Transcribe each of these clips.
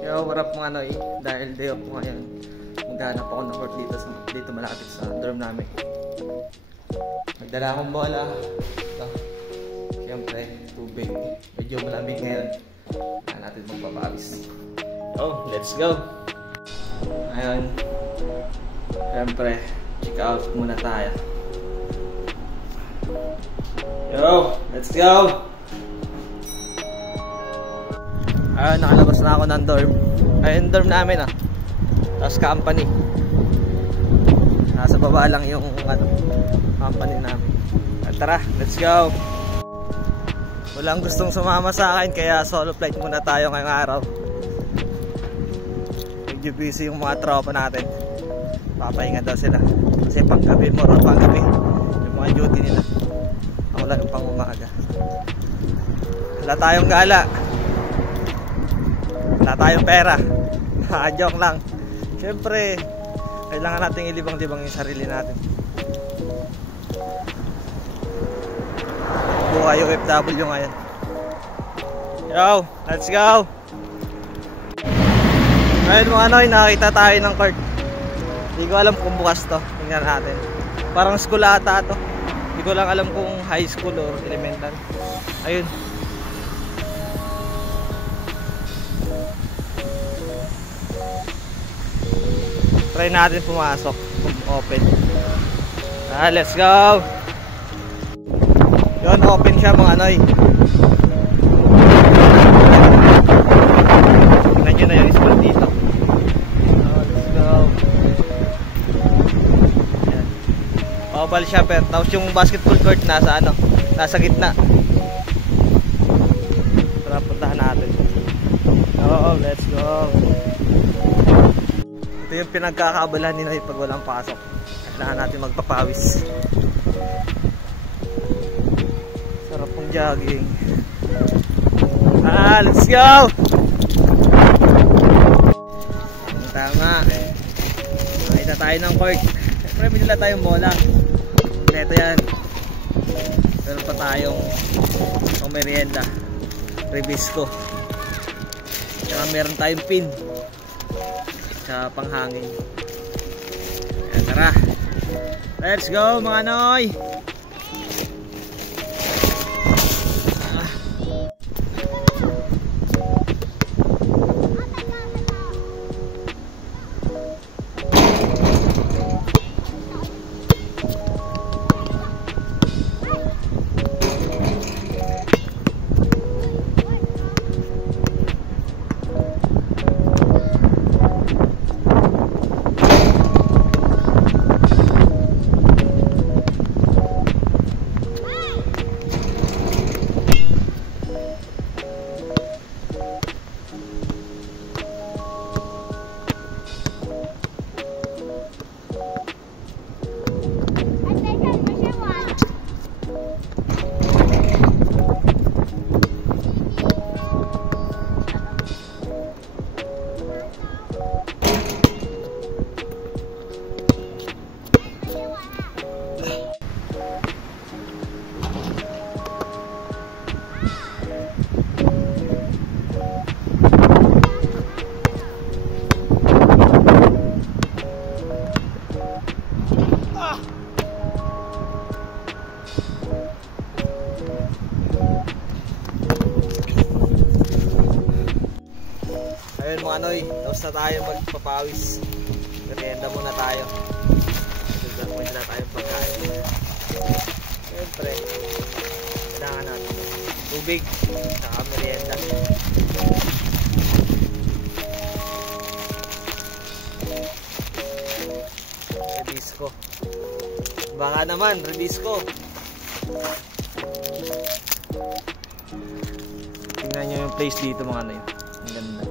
Yo, what up mga noy? Dahil day off ko ngayon, maghanap ako ng court dito malapit sa dorm namin. Magdala akong bola. Ito. Siyempre, tubig. Medyo malamig ngayon. Kaya natin magpapawis. Oh, let's go! Ngayon, siyempre, check out muna tayo. Yo, let's go! Ayun, nakalabas na ako ng dorm. Ayun, dorm namin ah. Tapos company. Nasa baba lang yung company namin. At tara, let's go! Walang gustong sumama sa akin, kaya solo flight muna tayo ngayong araw. Medyo busy yung mga tropa natin. Papahinga daw sila. Kasi paggabi, yung mga duty nila. Ako lang yung pang umaga. Wala tayong gala. Wala tayong pera. Joke lang. Siyempre, kailangan natin ilibang-libang yung sarili natin. Buhay OFW ngayon. Yo, let's go! Ngayon mga noy, nakakita tayo ng court. Hindi ko alam kung bukas to. Tingnan natin. Parang school ata to. Hindi ko lang alam kung high school or elemental. Ayun. Try natin pumasok kung open. Let's go! Yun, open siya mga noy. Tingnan nyo na yung spot dito. Let's go. Ayan. Oval siya, pero tapos yung basketball court nasa gitna. Tara, puntahan natin. Oh, let's go. Ito yung pinagkakaabalahan ni Noy pag walang pasok. Kailangan natin magpapawis. Sarap pong jogging. Let's go! Tama. Nakita tayo ng court. Siyempre may dala tayong bola. Ito yan. Meron pa tayong merienda. Rebisco. Saka meron tayong pin sa panghangin. Kaya tara, let's go mga noy! Ayun mga noy, tapos na tayo magpapawis. Merienda muna tayo. May dala tayong pagkain. Siyempre, kailangan natin tubig, saka merienda. Rebisco. Baka naman, rebisco. Tingnan nyo yung place dito mga noy. Ang ganda.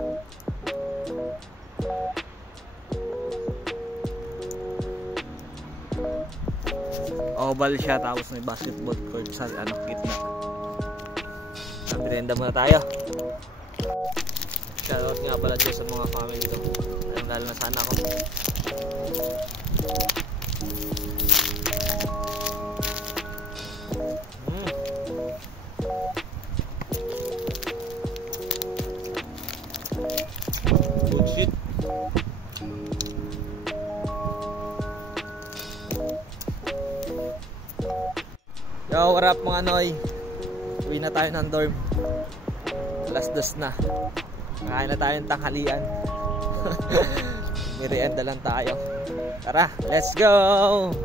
Oval siya, tapos may basketball court sa gitna. Merienda muna tayo. Shoutout nga pala dyan sa mga family ko. Lalo na sana ako. Oh shit. Yo, what up mga noy? Uwi na tayo ng dorm. Alas 2 na. Kakain na tayo ng tanghalian. Merienda lang tayo. Tara, let's go!